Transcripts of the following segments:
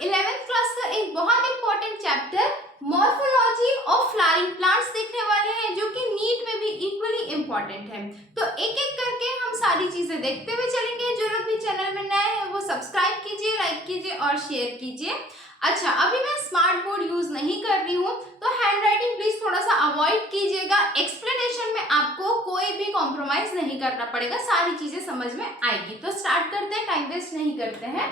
11th class का एक बहुत important chapter morphology of flowering plants देखने वाले हैं, जो कि नीट में भी इक्वली इंपॉर्टेंट है। तो एक एक करके हम सारी चीजें देखते हुए चलेंगे। जो लोग भी चैनल में नए हैं वो सब्सक्राइब कीजिए, लाइक कीजिए और शेयर कीजिए। अच्छा, अभी मैं स्मार्ट बोर्ड यूज नहीं कर रही हूँ, तो हैंड राइटिंग प्लीज थोड़ा सा अवॉइड कीजिएगा। एक्सप्लेनेशन में आपको कोई भी कॉम्प्रोमाइज नहीं करना पड़ेगा, सारी चीजें समझ में आएगी। तो स्टार्ट करते हैं, टाइम वेस्ट नहीं करते हैं।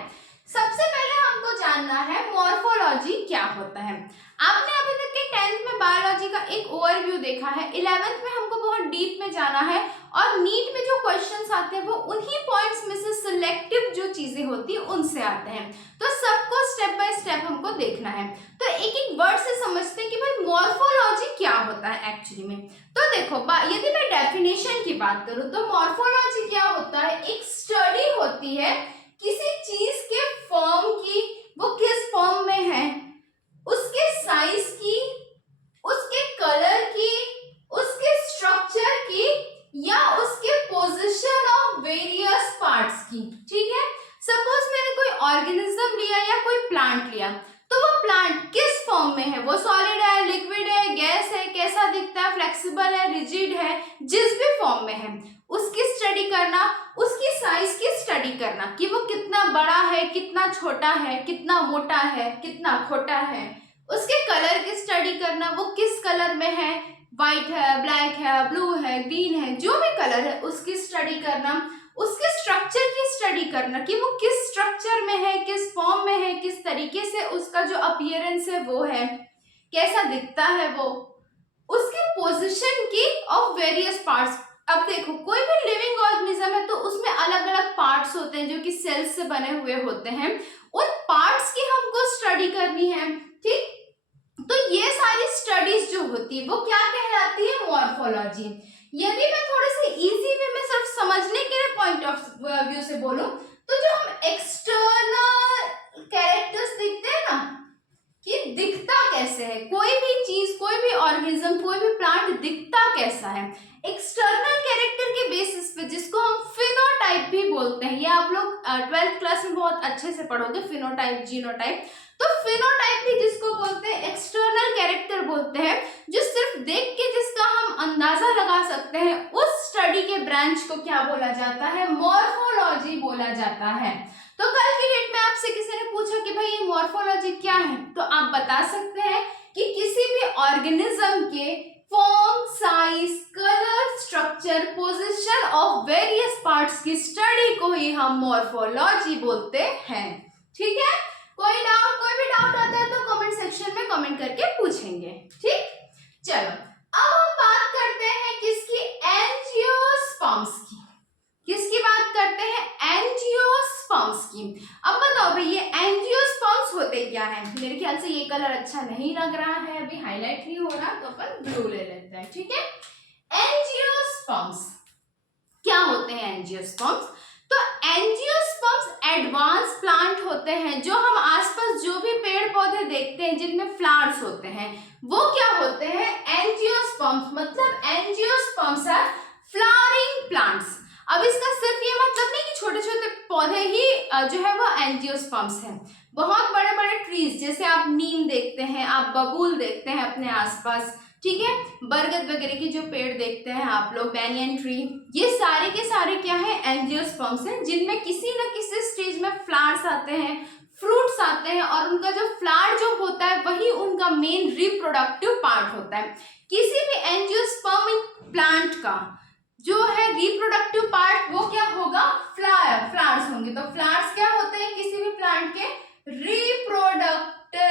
सबसे पहले हमको जानना है मॉर्फोलॉजी क्या होता है। आपने अभी तक के 10th में बायोलॉजी का एक ओवरव्यू देखा है, 11th में हमको बहुत डीप में जाना है और नीट में जो क्वेश्चंस आते हैं वो उन्हीं पॉइंट्स में से सिलेक्टिव जो चीजें होती है उनसे आते हैं। तो सबको स्टेप बाय स्टेप हमको देखना है। तो एक एक वर्ड से समझते हैं कि भाई मॉर्फोलॉजी क्या होता है एक्चुअली में। तो देखो, यदि मैं डेफिनेशन की बात करूं तो मॉर्फोलॉजी क्या होता है, एक स्टडी होती है किसी चीज के फॉर्म की, वो किस फॉर्म में है, उसके साइज की, उसके कलर की, उसके स्ट्रक्चर की, या उसके पोजीशन ऑफ वेरियस पार्ट्स की। ठीक है, सपोज मैंने कोई ऑर्गेनिज्म लिया या कोई प्लांट लिया, तो वो प्लांट किस फॉर्म में है, वो सॉलिड है, लिक्विड है, गैस है, कैसा दिखता है, फ्लेक्सिबल है, रिजिड है, जिस भी फॉर्म में है उसकी स्टडी करना, उसकी साइज की स्टडी करना कि वो कितना बड़ा है, कितना छोटा है, कितना मोटा है, कितना खोटा है, उसके कलर की स्टडी करना, वो किस कलर में है, व्हाइट है, ब्लैक है, ब्लू है, ग्रीन है, जो भी कलर है उसकी स्टडी करना, उसके स्ट्रक्चर की स्टडी करना कि वो किस स्ट्रक्चर में है, किस फॉर्म में है, किस तरीके से उसका जो अपीयरेंस है वो है, कैसा दिखता है वो, उसके पोजीशन की ऑफ वेरियस पार्ट्स। अब देखो, कोई भी लिविंग ऑर्गेनिज्म है तो उसमें अलग अलग पार्ट्स होते हैं जो कि सेल्स से बने हुए होते हैं, उन पार्ट्स की हमको स्टडी करनी है। ठीक, तो ये सारी स्टडीज जो होती है वो क्या कहलाती है, मॉर्फोलॉजी। यदि मैं थोड़े से इजी वे में सिर्फ समझने के लिए पॉइंट ऑफ व्यू से बोलूं, तो जो हम एक्सटर्नल कैरेक्टर्स दिखते हैं ना, कि दिखता कैसे है कोई भी चीज, कोई भी ऑर्गेनिज्म, कोई भी प्लांट दिखता कैसा है, एक्सटर्नल कैरेक्टर के बेसिस पे, जिसको हम फिनोटाइप भी बोलते हैं। ये आप लोग 12th क्लास में बहुत अच्छे से पढ़ोगे, फिनोटाइप, जीनोटाइप। तो फिनोटाइप भी जिसको बोलते हैं, एक्सटर्नल कैरेक्टर बोलते हैं, जो सिर्फ देख के जिसका हम अंदाजा लगा सकते हैं, उस स्टडी के ब्रांच को क्या बोला जाता है, मॉर्फोलॉजी बोला जाता है। तो कल की डेट में आपसे किसी ने पूछा कि भाई ये मॉर्फोलॉजी क्या है, तो आप बता सकते हैं कि किसी भी ऑर्गेनिज्म के form, size, colour, structure, position of various parts की स्टडी को ही हम मॉर्फोलॉजी बोलते हैं। ठीक है, कोई भी डाउट आता है तो कमेंट सेक्शन में कमेंट करके पूछेंगे। ठीक, चलो अब हम बात करते हैं किसकी, एंजियोस्पर्म्स की। किसकी बात करते हैं, एंजियोस्पर्म्स की। अब बताओ भाई ये एंजियोस्पर्म्स होते क्या है। मेरे ख्याल से ये कलर अच्छा नहीं लग रहा है, अभी हाईलाइट नहीं हो रहा, तो अपन ब्लू ले लेते हैं। ठीक है, एंजियोस्पर्म्स क्या होते हैं, एंजियोस्पर्म्स। तो एंजियोस्पर्म्स एडवांस प्लांट होते हैं, जो हम आसपास जो भी पेड़ पौधे देखते हैं जिनमें फ्लावर्स होते हैं, वो क्या होते हैं, एंजियोस्पर्म्स। मतलब एंजियोस्पर्म्स आर फ्लावरिंग प्लांट्स। अब इसका सिर्फ ये मतलब नहीं कि छोटे छोटे पौधे ही जो है वो एंजियोस्पर्म्स हैं। बहुत बड़े बड़े ट्रीज, जैसे आप नीम देखते हैं, आप बबूल देखते हैं अपने आसपास, ठीक है, बरगद वगैरह के जो पेड़ देखते हैं आप लोग, बैनियन ट्री, ये सारे के सारे क्या है, एंजियोस्पर्म्स हैं, जिनमें किसी न किसी स्टेज में फ्लावर्स आते हैं, फ्रूट्स आते हैं, और उनका जो फ्लावर जो होता है वही उनका मेन रिप्रोडक्टिव पार्ट होता है। किसी भी एंजियोस्पर्मिक प्लांट का जो है रिप्रोडक्टिव पार्ट वो क्या होगा, फ्लावर्स होंगे। तो फ्लावर्स क्या होते हैं, किसी भी प्लांट के रिप्रोडक्टिव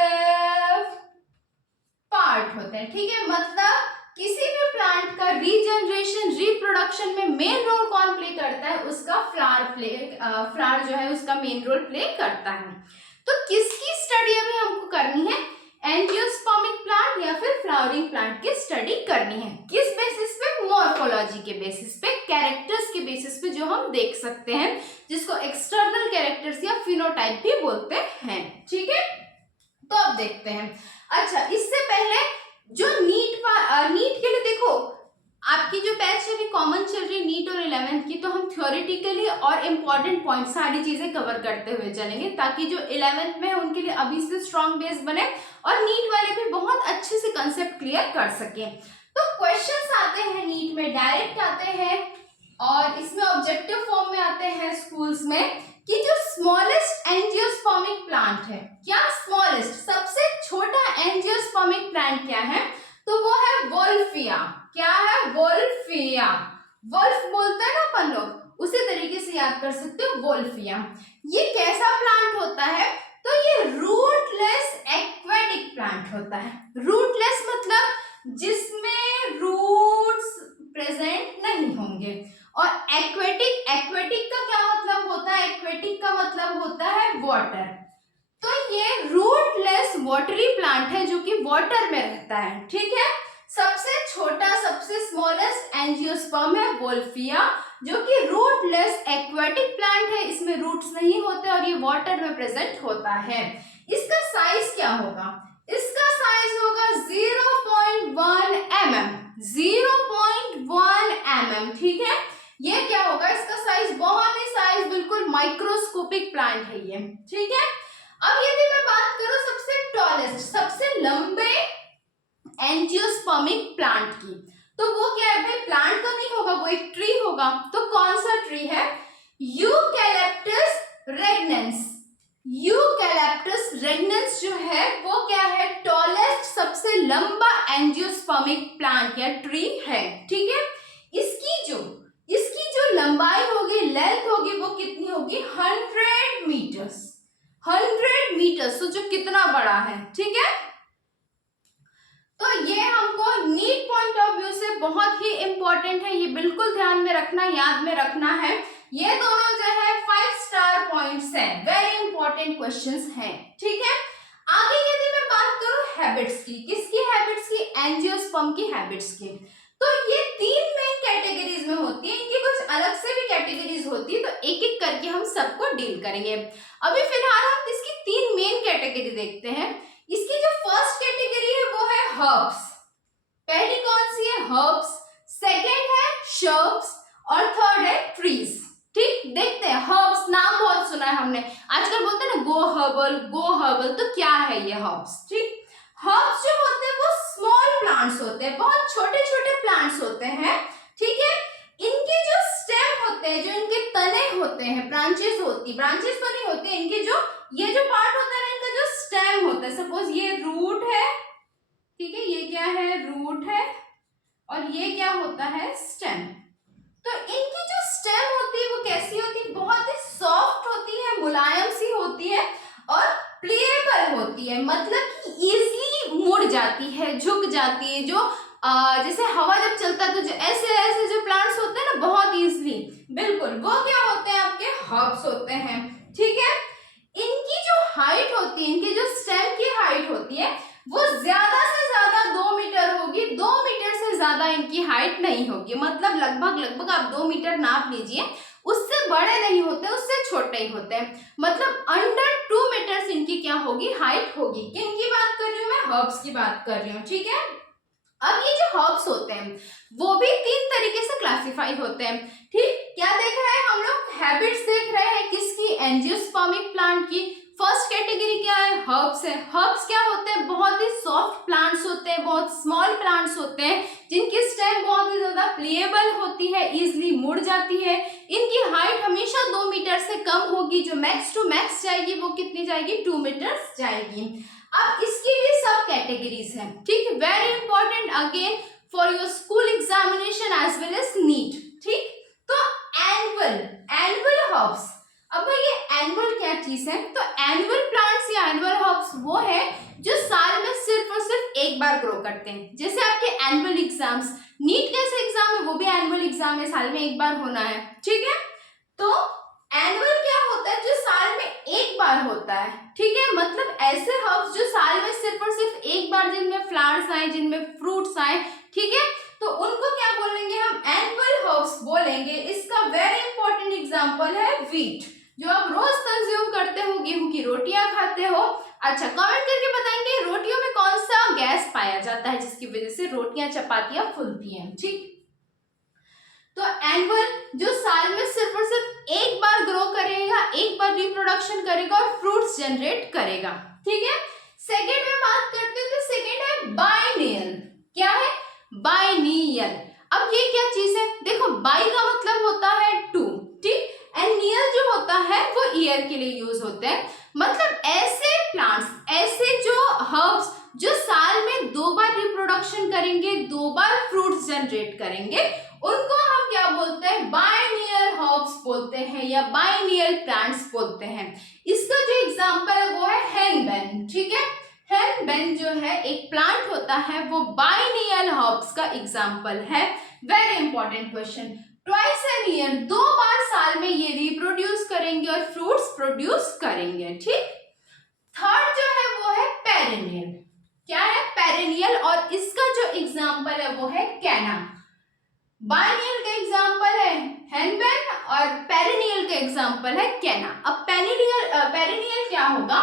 पार्ट होते हैं। ठीक है, मतलब किसी भी प्लांट का रीजनरेशन, रिप्रोडक्शन में मेन रोल कौन प्ले करता है, उसका फ्लावर जो है उसका मेन रोल प्ले करता है। तो किसकी स्टडी अभी हमको करनी है, एंजियोस्पर्मिक प्लांट या फिर फ्लावरिंग प्लांट की स्टडी करनी है। किस बेसिस पे, मॉर्फोलॉजी के बेसिस पे, कैरेक्टर्स के बेसिस पे जो हम देख सकते हैं, जिसको एक्सटर्नल कैरेक्टर्स या फिनोटाइप भी बोलते हैं। ठीक है, तो अब देखते हैं। अच्छा, इससे पहले जो नीट के लिए देखो, आपकी जो बैच है अभी कॉमन चल रही है नीट और 11th की, तो हम थ्योरेटिकली और इम्पॉर्टेंट पॉइंट सारी चीजें कवर करते हुए चलेंगे, ताकि जो 11th में है उनके लिए अभी से स्ट्रॉन्ग बेस बने और नीट वाले भी बहुत अच्छे से कंसेप्ट क्लियर कर सके। तो क्वेश्चंस आते हैं नीट में, डायरेक्ट आते हैं और इसमें ऑब्जेक्टिव फॉर्म में आते हैं स्कूल्स में, कि जो स्मॉलेस्ट एंजियोस्पर्मिक प्लांट है, क्या स्मॉलेस्ट सबसे छोटा एंजियोस्पर्मिक प्लांट क्या है, तो वो है वोल्फिया। क्या है? वोल्फिया। वोल्फ बोलते हैं ना अपन लोग, उसी तरीके से याद कर सकते हो वोल्फिया। ये कैसा प्लांट होता है, तो ये रूटलेस एक्वेटिक प्लांट होता है। रूटलेस मतलब जिसमें रूट्स प्रेजेंट नहीं होंगे, और एक्वेटिक, एक्वेटिक का क्या मतलब होता है, एक्वेटिक का मतलब होता है वाटर। तो ये रूटलेस वाटरी प्लांट है जो कि वाटर में रहता है, ठीक है। सबसे छोटा, सबसे स्मॉलेस्ट एंजियोस्पर्म है वोल्फिया, जो कि रूटलेस एक्वेटिक प्लांट है, इसमें रूट्स नहीं होते और ये वाटर में प्रेजेंट होता है। इसका साइज क्या होगा, इसका साइज होगा 0.1 mm, 0.1 mm, ठीक है। ये क्या होगा, इसका साइज बहुत ही साइज बिल्कुल माइक्रोस्कोपिक प्लांट है ये, ठीक है। अब यदि मैं बात करूं सबसे टॉलेस्ट, सबसे लंबे एंजियोस्पर्मिक प्लांट की, तो वो क्या है भाई, प्लांट तो नहीं होगा, वो एक ट्री होगा। तो कौन सा ट्री है, यूकैलिप्टस रेग्नेंस। यूकैलिप्टस रेग्नेंस जो है वो क्या है, टॉलेस्ट सबसे लंबा एंजियोस्पर्मिक प्लांट या ट्री है, ठीक है। इसकी जो लंबाई होगी, लेंथ होगी, वो कितनी होगी, 100 मीटर्स। 100 मीटर्स, तो जो कितना बड़ा है, ठीक है। तो ये हमको नीट पॉइंट ऑफ व्यू से बहुत ही इंपॉर्टेंट है, ये बिल्कुल ध्यान में रखना, याद में रखना है। ये दोनों जो है 5 स्टार पॉइंट्स है, वेरी इंपॉर्टेंट क्वेश्चंस हैं, ठीक है। आगे यदि मैं बात करूं हैबिट्स की, किसकी हैबिट्स की, एंजियोस्पर्म की हैबिट्स की, तो ये 3 मेन कैटेगरीज में होती है, इनकी कुछ अलग से भी कैटेगरीज होती है, तो एक एक करके हम सबको डील करेंगे। अभी फिलहाल हम इसकी 3 मेन कैटेगरी देखते हैं। इसकी जो फर्स्ट कैटेगरी है वो है हर्ब्स। पहली कौन सी है, हर्ब्स, सेकंड है शर्ब्स और थर्ड है ट्रीज, ठीक। देखते हैं, हर्ब्स नाम बहुत सुना है हमने, आजकल बोलते हैं ना गो हर्बल, गो हर्बल, तो क्या है ये हर्ब्स, ठीक। हर्ब्स जो होते हैं वो स्मॉल प्लांट्स होते हैं, बहुत छोटे छोटे प्लांट्स होते हैं, ठीक है। इनके जो स्टेम होते हैं, जो इनके तने होते हैं, ब्रांचेस होती, ब्रांचेस तो नहीं होती, इनके जो ये जो पार्ट होता है ना, इनका जो स्टेम होता है, सपोज ये रूट है, ठीक है, ये क्या है, रूट है, और ये क्या होता है, स्टेम। तो इनकी जो स्टेम होती है वो कैसी होती है, बहुत ही सॉफ्ट होती है, मुलायम सी होती है और प्लेएबल होती है, मतलब कि इजीली मुड़ जाती है, झुक जाती है। जो जैसे हवा जब चलता है तो जो ऐसे ऐसे जो प्लांट्स होते हैं ना, बहुत इजीली, बिल्कुल वो क्या होते हैं, आपके हर्ब्स होते हैं, ठीक है। इनकी जो हाइट होती है, इनकी जो स्टेम की हाइट होती है, वो ज्यादा से ज्यादा 2 मीटर होगी, 2 मीटर से ज्यादा इनकी हाइट नहीं होगी, मतलब लगभग आप 2 मीटर नाप लीजिए, उससे बड़े नहीं होते, उससे छोटे ही होते हैं, मतलब अंडर 2 मीटर इनकी क्या होगी, हाइट होगी। किनकी बात कर रही हूँ मैं, हर्ब्स की बात कर रही हूँ, ठीक है। अब ये जो हर्ब्स होते हैं वो भी 3 तरीके से क्लासिफाई होते हैं, ठीक। क्या देख रहे हैं हम लोग, हैबिट्स देख रहे हैं, किसकी, एंजियोस्पर्मिक प्लांट की। फर्स्ट कैटेगरी क्या है, हर्ब्स है। हर्ब्स क्या होते हैं, बहुत ही सॉफ्ट प्लांट्स होते हैं, बहुत स्मॉल प्लांट्स होते हैं, जिनकी स्टेम बहुत ही ज्यादा प्लेएबल होती है, इजिली मुड़ जाती है। इनकी हाइट हमेशा 2 मीटर से कम होगी, जो मैक्स टू मैक्स जाएगी वो कितनी जाएगी, 2 मीटर जाएगी। अब इसकी भी सब कैटेगरीज हैं, ठीक, very important again for your school examination as well as NEET, ठीक। तो एनुअल हर्ब्स, अब भाई ये एनुअल क्या चीज है, तो एनुअल प्लांट्स या एनुअल हर्ब्स वो है जो साल में सिर्फ और सिर्फ एक बार ग्रो करते हैं। जैसे आपके एनुअल एग्जाम्स, नीट कैसे एग्जाम है, वो भी एनुअल एग्जाम है, साल में एक बार होना है, ठीक है। तो एनुअल क्या होता है, जो साल में एक बार होता है, ठीक है, मतलब ऐसे हर्ब्स जो साल में सिर्फ और सिर्फ एक बार, जिनमें फ्लावर्स आए, जिनमें फ्रूट्स आए, ठीक है, तो उनको क्या बोलेंगे हम, एनुअल हर्ब्स बोलेंगे। इसका वेरी इंपॉर्टेंट एग्जांपल है व्हीट, जो आप रोज कंज्यूम करते हो, गेहूं की रोटियां खाते हो। अच्छा, कमेंट करके बताएंगे रोटियों में कौन सा गैस पाया जाता है जिसकी वजह से रोटियां चपातियां फूलती हैं, ठीक। तो एनुअल जो साल में सिर्फ और सिर्फ एक बार ग्रो करेगा, एक बार रिप्रोडक्शन करेगा और फ्रूट्स जनरेट करेगा, ठीक है। सेकेंड में बात करते हैं, तो सेकेंड है बाइनियल। क्या है? बाइनियल। अब ये क्या चीज है? देखो, बाई का मतलब होता है टू, ठीक, एंड नियल जो होता है वो ईयर के लिए यूज होते हैं। मतलब ऐसे प्लांट्स, ऐसे जो हर्ब्स जो साल में 2 बार रिप्रोडक्शन करेंगे, 2 बार फ्रूट्स जनरेट करेंगे, उनको हम क्या बोलते हैं? बाइनियल हर्ब्स बोलते हैं या बाइनियल प्लांट्स बोलते हैं। इसका जो एग्जांपल है वो है हेनबेन, ठीक है। हेनबेन जो है एक प्लांट होता है, वो बाइनियल हर्ब्स का एग्जांपल है। Very important question. Twice an year, 2 बार साल में ये रिप्रोड्यूस करेंगे और फ्रूट्स प्रोड्यूस करेंगे, ठीक। थर्ड जो है वो है पेरेनियल। क्या है? पेरेनियल। और इसका जो एग्जांपल है वो है कैना। बाइनियल का एग्जांपल है हेनबेन और पेरेनियल का एग्जांपल है कैना। अब पेरेनियल क्या होगा?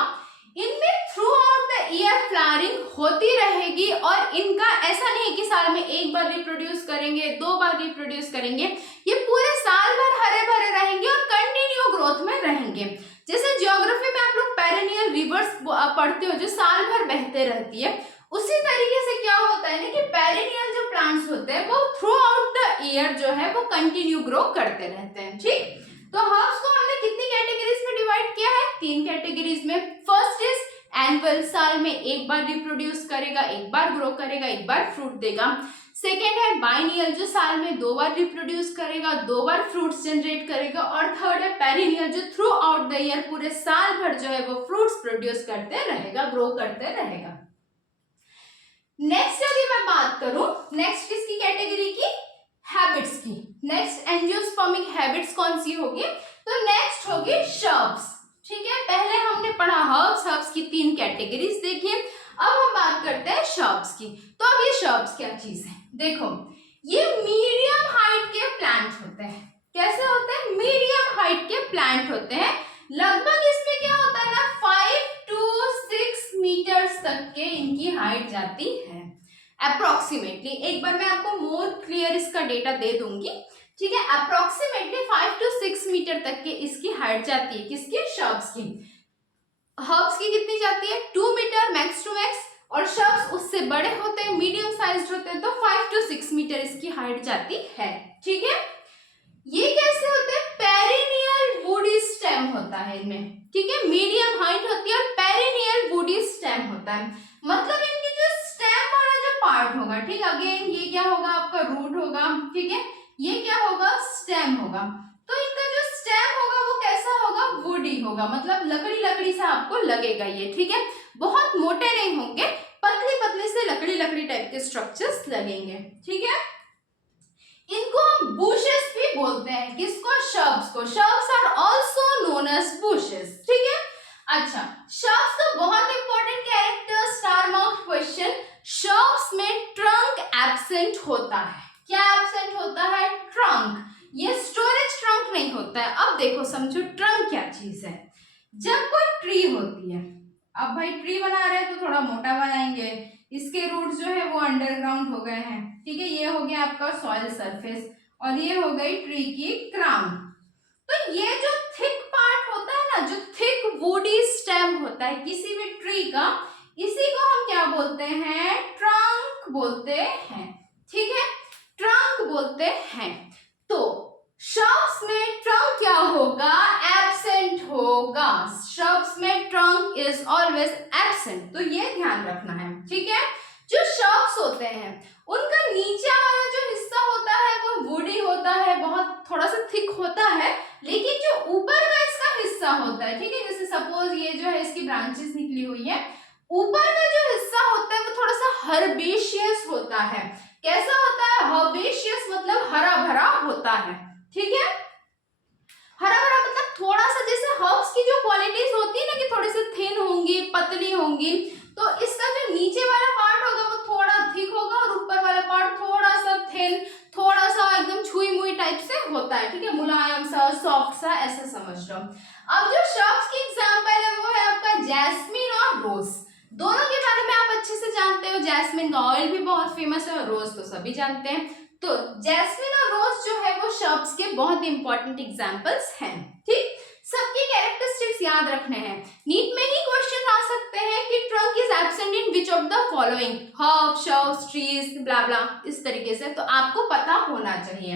इनमें through out the year flowering होती रहेगी और इनका ऐसा नहीं है कि साल में एक बार रिप्रोड्यूस करेंगे, 2 बार रिप्रोड्यूस करेंगे, ये पूरे साल भर हरे भरे रहेंगे और कंटिन्यू ग्रोथ में रहेंगे। जैसे ज्योग्राफी में आप लोग पेरेनियल रिवर्स पढ़ते हो जो साल भर बहते रहती है, उसी तरीके से क्या होता है ना कि पेरेनियल जो प्लांट्स होते हैं वो थ्रू आउट द ईयर जो है वो कंटिन्यू ग्रो करते रहते हैं, ठीक। तो हर्ब्स को हमने कितनी कैटेगरीज में डिवाइड किया है? 3 कैटेगरीज में। फर्स्ट इज एनुअल, साल में एक बार रिप्रोड्यूस करेगा, एक बार ग्रो करेगा, एक बार फ्रूट देगा। सेकेंड है बाइनियल, जो साल में 2 बार रिप्रोड्यूस करेगा, 2 बार फ्रूट्स जनरेट करेगा। और थर्ड है पेरिनियल, जो थ्रू आउट द ईयर पूरे साल भर जो है वो फ्रूट्स प्रोड्यूस करते रहेगा, ग्रो करते रहेगा। नेक्स्ट यदि मैं बात करूं, नेक्स्ट किसकी कैटेगरी की? हैबिट्स की। नेक्स्ट एंजियोस्पर्मिक हैबिट्स कौन सी होगी? तो नेक्स्ट होगी शर्ब्स, ठीक है। पहले हमने पढ़ा हर्ब्स की 3 कैटेगरीज देखिए। अब हम बात करते हैं शर्ब्स की। तो अब ये शर्ब्स क्या चीज है? देखो, ये मीडियम हाइट के प्लांट होते हैं। कैसे होते हैं? मीडियम हाइट के प्लांट होते हैं। लगभग इसमें क्या होता है ना, 5 to 6 मीटर्स तक के इनकी हाइट जाती है अप्रोक्सीमेटली। एक बार मैं आपको मोर क्लियर इसका डेटा दे दूंगी, ठीक है। अप्रोक्सीमेटली 5 to 6 मीटर तक के इसकी हाइट जाती है। किसकी? शर्ब्स की। हर्ब्स की कितनी जाती है? 2 मीटर मैक्स टू मैक्स। और शर्ब्स उससे बड़े होते हैं, मीडियम साइज्ड होते हैं, तो 5 to 6 मीटर इसकी हाइट जाती है, ठीक है। ये कैसे होते हैं? पेरिनियल वुडी स्टेम होता है इनमें, ठीक है। मीडियम हाइट होती है और पेरिनियल वुडी स्टेम होता है। मतलब इनकी जो स्टेम वाला जो पार्ट होगा, ठीक, अगेन ये क्या होगा? आपका रूट होगा, ठीक है। ये क्या होगा? स्टेम होगा। तो इनका जो स्टेम होगा वो कैसा होगा? वुडी होगा, मतलब लकड़ी लकड़ी सा आपको लगेगा ये, ठीक है। बहुत मोटे नहीं होंगे, पतली पतली से लकड़ी लकड़ी टाइप के स्ट्रक्चर्स लगेंगे, ठीक है। इनको हम बुशेस भी बोलते हैं। किसको? शर्ब्स को। Shrubs are also known as bushes, ठीक है। अच्छा, शर्ब्स का बहुत important character, star marked question. Shrubs में ट्रंक एब्सेंट होता है। क्या एब्सेंट होता है? ट्रंक। ये स्टोरेज ट्रंक नहीं होता है। अब देखो, समझो ट्रंक क्या चीज है। जब कोई ट्री होती है, अब भाई ट्री बना रहे हैं तो थोड़ा मोटा बनाएंगे, इसके रूट्स जो है वो अंडरग्राउंड हो गए हैं, ठीक है। ये हो गया आपका सॉइल सरफेस और ये हो गई ट्री की क्राउन। तो ये जो थिक पार्ट होता है ना, जो थिक वुडी स्टेम होता है किसी भी ट्री का, इसी को हम क्या बोलते हैं? ट्रंक बोलते हैं, ठीक है। ट्रंक बोलते हैं। तो शर्ब्स में ट्रंक क्या होगा? एब्सेंट होगा। शर्ब्स में ट्रंक इज ऑलवेज एब्सेंट, तो ये ध्यान रखना है, ठीक है। जो शर्ब्स होते हैं उनका नीचे वाला जो हिस्सा होता है वो वुडी होता है, बहुत थोड़ा सा थिक होता है, लेकिन जो ऊपर का इसका हिस्सा होता है, ठीक है, जैसे सपोज ये जो है इसकी ब्रांचेस निकली हुई है, ऊपर का जो हिस्सा होता है वो थोड़ा सा हर्बेशियस होता है। कैसा होता है? हर्बेशियस मतलब हरा भरा होता है, ठीक है। हरा भरा मतलब थोड़ा सा, जैसे हर्ब्स की जो क्वालिटीज होती है ना कि थोड़ी सी थिन होंगी, पतली होंगी, तो इसका जो नीचे वाला पार्ट होगा वो थोड़ा थिक होगा और ऊपर वाला पार्ट थोड़ा सा थिन, थोड़ा सा एकदम छुई मुई टाइप से होता है, ठीक है, मुलायम सा, सॉफ्ट सा, ऐसा समझ लो। अब जो शर्ब्स की एग्जांपल है वो है आपका जैस्मिन और रोज। दोनों के बारे में आप अच्छे से जानते हो। जैस्मिन का ऑयल भी बहुत फेमस है और रोज तो सभी जानते हैं। तो जैस्मिन और रोज जो है वो शब्स के बहुत इंपॉर्टेंट एग्जांपल्स हैं। ठीक, सबके कैरेक्टरिस्टिक्स याद रखने हैं। नीट में ही क्वेश्चन आ सकते हैं कि trunk is absent in which of the following, herb, shrubs, trees, blah blah, इस तरीके से, तो आपको पता होना चाहिए।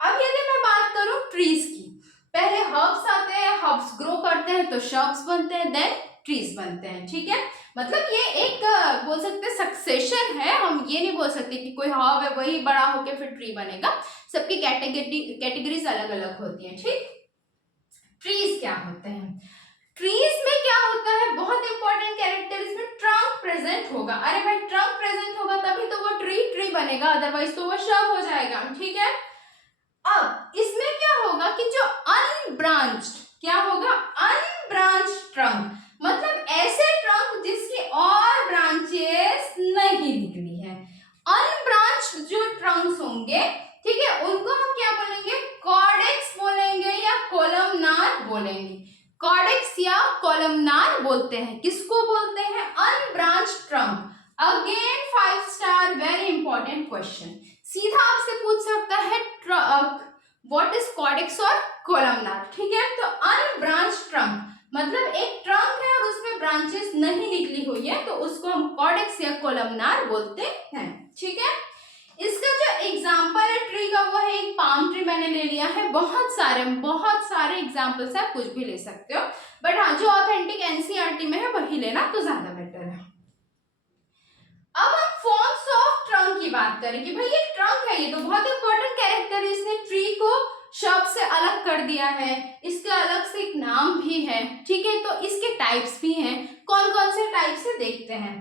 अब यदि मैं बात करूं ट्रीज की, पहले हर्ब्स आते हैं, हर्ब्स ग्रो करते हैं तो श्रब्स बनते हैं, देन ट्रीज बनते हैं। ठीक है, मतलब ये एक बोल सकते हैं सक्सेशन है, हम ये नहीं बोल सकते कि कोई हर्ब है वही बड़ा होके फिर ट्री बनेगा, सबकी कैटेगरीज अलग अलग होती हैं। ठीक, ट्रीज क्या होते हैं, ट्रीज में क्या होता है, बहुत इंपॉर्टेंट कैरेक्टर, इसमें ट्रंक प्रेजेंट होगा। अरे भाई ट्रंक प्रेजेंट होगा तभी तो वो ट्री बनेगा, अदरवाइज तो वो श्रब हो जाएगा। ठीक है, अब इसमें क्या होगा कि जो अनब्रांच्ड, क्या होगा, अनब्रांच्ड ट्रंक, मतलब ऐसे ट्रंक जिसकी और ब्रांचेस नहीं निकली है। अनब्रांच्ड जो ट्रंक्स होंगे, ठीक है, उनको हम क्या बोलेंगे, कॉर्डेक्स बोलेंगे या कोलमनार बोलेंगे। कॉर्डेक्स या कोलमनार बोलते हैं, किसको बोलते हैं, unbranched trunk. Again 5 star, very important question, सीधा आपसे पूछ सकता है व्हाट इज कॉर्डेक्स और कोलमनार। ठीक है, तो अनब्रांच्ड ट्रंक मतलब एक ट्रंक है और उसमें ब्रांचेस नहीं निकली हुई है, तो उसको हम कॉर्डेक्स या कोलमनार बोलते हैं। ठीक है, इसका जो एग्जाम्पल है ट्री का वो है एक पाम ट्री, मैंने ले लिया है, बहुत सारे एग्जाम्पल्स है, कुछ भी ले सकते हो, बट हाँ जो ऑथेंटिक एनसीईआरटी में है वही लेना तो ज्यादा बेटर है। अब हम फॉर्म्स ऑफ ट्रंक की बात करें कि भाई ये ट्रंक है, ये तो बहुत इंपॉर्टेंट कैरेक्टर है, इसने ट्री को शब्द से अलग कर दिया है, इसका अलग से एक नाम भी है। ठीक है, तो इसके टाइप्स भी हैं, कौन कौन से टाइप्स से देखते हैं।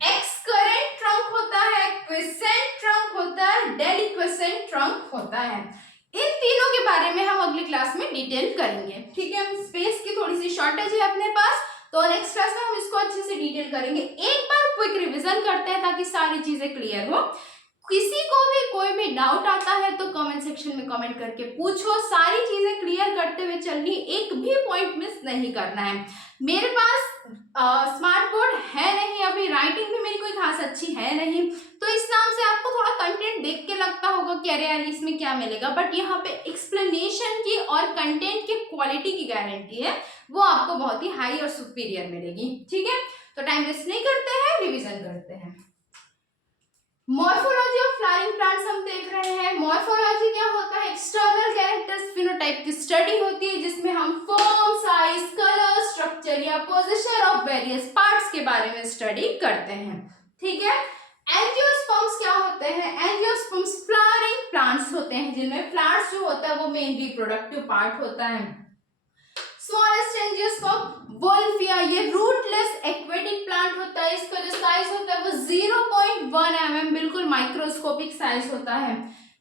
एक्सकरेंट ट्रंक होता है, क्विसेंट ट्रंक होता है, डेलिक्विसेंट ट्रंक होता है। इन तीनों के बारे में हम अगली क्लास में डिटेल करेंगे। ठीक है, स्पेस की थोड़ी सी शॉर्टेज है अपने पास, तो नेक्स्ट क्लास में हम इसको अच्छे से डिटेल करेंगे। एक बार क्विक रिवीजन करते हैं ताकि सारी चीजें क्लियर हो। किसी को भी कोई भी डाउट आता है तो कमेंट सेक्शन में कमेंट करके पूछो, सारी चीजें क्लियर करते हुए चलनी, एक भी पॉइंट मिस नहीं करना है। मेरे पास स्मार्ट बोर्ड है नहीं, अभी राइटिंग भी मेरी कोई खास अच्छी है नहीं, तो इस नाम से आपको थोड़ा कंटेंट देख के लगता होगा कि अरे यार इसमें क्या मिलेगा, बट यहाँ पे एक्सप्लेनेशन की और कंटेंट की क्वालिटी की गारंटी है, वो आपको बहुत ही हाई और सुपीरियर मिलेगी। ठीक है, तो टाइम वेस्ट नहीं करते हैं, रिविजन करते हैं। मॉर्फोलॉजी ऑफ फ्लावरिंग प्लांट्स हम देख रहे हैं। मॉर्फोलॉजी क्या होता है, एक्सटर्नल कैरेक्टर्स फिनोटाइप की स्टडी होती है, जिसमें हम फॉर्म, साइज, कलर, स्ट्रक्चर या पोजीशन ऑफ वेरियस पार्ट्स के बारे में स्टडी करते हैं। ठीक है, एंजियोस्पर्म्स क्या होते हैं, एंजियोस्पर्म्स फ्लावरिंग प्लांट्स होते हैं, जिनमें फ्लावर्स जो होता है वो मेन रिप्रोडक्टिव पार्ट होता है। स्मॉलेस्ट एंजियोस्पर्म वोल्फिया, ये रूटलेस एक्वेटिक प्लांट होता है, इसका जो साइज होता है वो 0.1 mm, बिल्कुल माइक्रोस्कोपिक साइज होता है।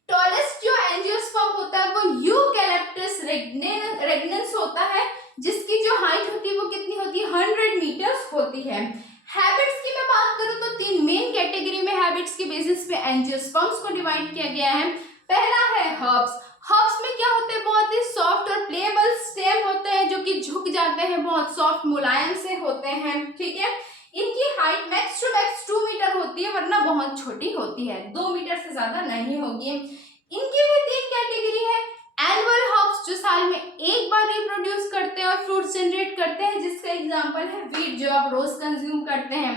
टॉलेस्ट जो एंजियोस्पर्म होता है वो यूकैलिप्टस रेग्नेंस होता है, जिसकी जो हाइट होती है वो कितनी होती है, 100 मीटर्स होती है। हैबिट्स की मैं बात करूं तो 3 मेन कैटेगरी में हैबिट्स के बेसिस पे एंजियोस्पर्म्स को डिवाइड किया गया है। पहला है हर्ब्स। हर्ब्स में क्या होते हैं, बहुत ही सॉफ्ट और प्लेएबल स्टेम होते हैं, जो कि झुक जाते हैं, बहुत सॉफ्ट मुलायम से होते हैं। ठीक है, इनकी height max to max 2 metre होती है, वरना बहुत छोटी होती है, 2 मीटर से ज्यादा नहीं होगी। इनकी भी 3 कैटेगरी है। एनुअल हर्ब्स जो साल में एक बार रिप्रोड्यूस करते हैं और फ्रूट्स जनरेट करते हैं, जिसका एग्जांपल है वीट जो आप रोज कंज्यूम करते हैं।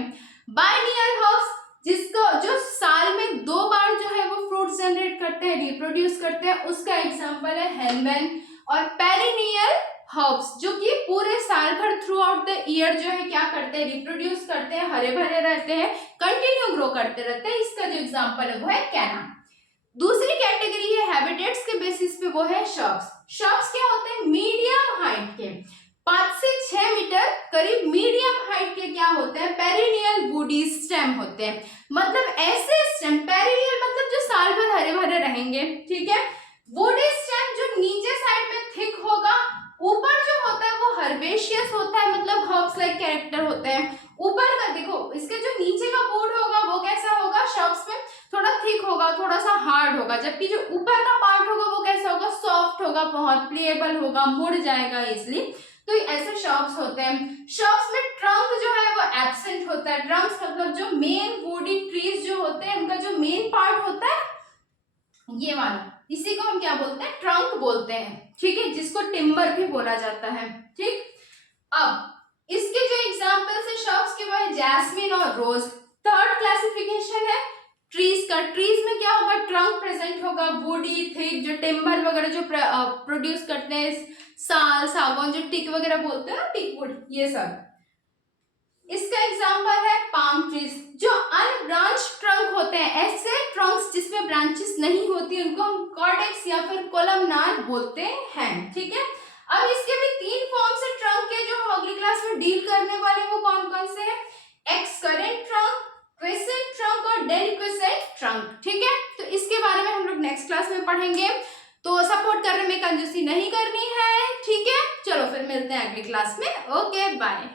बाइनियल हर्ब्स जिसको जो साल में 2 बार जो है वो फ्रूट्स जनरेट करते हैं, रिप्रोड्यूस करते हैं, उसका एग्जांपल है हेलमेन। और पेरिनियल हर्ब्स जो कि पूरे साल भर थ्रू आउट द ईयर जो है क्या करते हैं, रिप्रोड्यूस करते हैं, हरे भरे रहते हैं, कंटिन्यू ग्रो करते रहते हैं, इसका जो एग्जांपल है वो है कैना। दूसरी कैटेगरी है हैबिटेट्स के बेसिस पे, वो है श्रब्स। श्रब्स क्या होते हैं, मीडियम हाइट के, 5 से 6 मीटर करीब मीडियम हाइट के क्या होते हैं, पेरिनियल वुडी स्टेम होते हैं। मतलब ऐसे स्टेम, पेरिनियल मतलब जो साल भर हरे भरे रहेंगे। ठीक है, वुडी स्टेम जो नीचे साइड में थिक होगा, ऊपर जो होता है वो हर्बेशियस होता है, मतलब हर्ब्स लाइक कैरेक्टर होते हैं। ऊपर का देखो, इसके जो नीचे का वुड होगा वो कैसा होगा, श्रब्स में थोड़ा थिक होगा, थोड़ा सा हार्ड होगा, जबकि जो ऊपर का पार्ट होगा वो कैसा होगा, सॉफ्ट होगा, बहुत प्लेएबल होगा, मुड़ जाएगा इजिली। तो ऐसे श्रब्स होते हैं। श्रब्स में ट्रंक जो है वो एब्सेंट होता है। ट्रंक्स मतलब जो मेन वुडी ट्रीज जो होते हैं, उनका जो मेन पार्ट होता है ये वाला, इसी को हम क्या बोलते हैं, ट्रंक बोलते हैं, ठीक है, जिसको टिम्बर भी बोला जाता है, ठीक। अब इसके जो एग्जांपल्स है शब्द के वो है जैस्मिन और रोज। थर्ड क्लासिफिकेशन है ट्रीज का। ट्रीज में क्या होगा, ट्रंक प्रेजेंट होगा, वुडी, थिक, जो टिम्बर वगैरह जो प्रोड्यूस करते हैं, साल, सागौन, जो टिक वगैरह बोलते हैं ना, टिक वुड, ये सब। इसका एग्जांपल है पाम ट्रीज। जो अनब्रांच ट्रंक होते हैं, ऐसे ट्रंक्स जिसमें ब्रांचेस नहीं होती, उनको हम कॉर्डेक्स या फिर कोलमनार बोलते हैं, ठीक है। अब इसके भी 3 फॉर्म्स है ट्रंक के, जो हम अगली क्लास में डील करने वाले, वो कौन कौन से हैं, एक्सकरेंट ट्रंक, क्विसेंट ट्रंक और डेलिक्विसेंट ट्रंक, ठीक है। तो इसके बारे में हम लोग नेक्स्ट क्लास में पढ़ेंगे, तो सपोर्ट करने में कंजूसी नहीं करनी है, ठीक है। चलो फिर मिलते हैं अगली क्लास में, ओके बाय।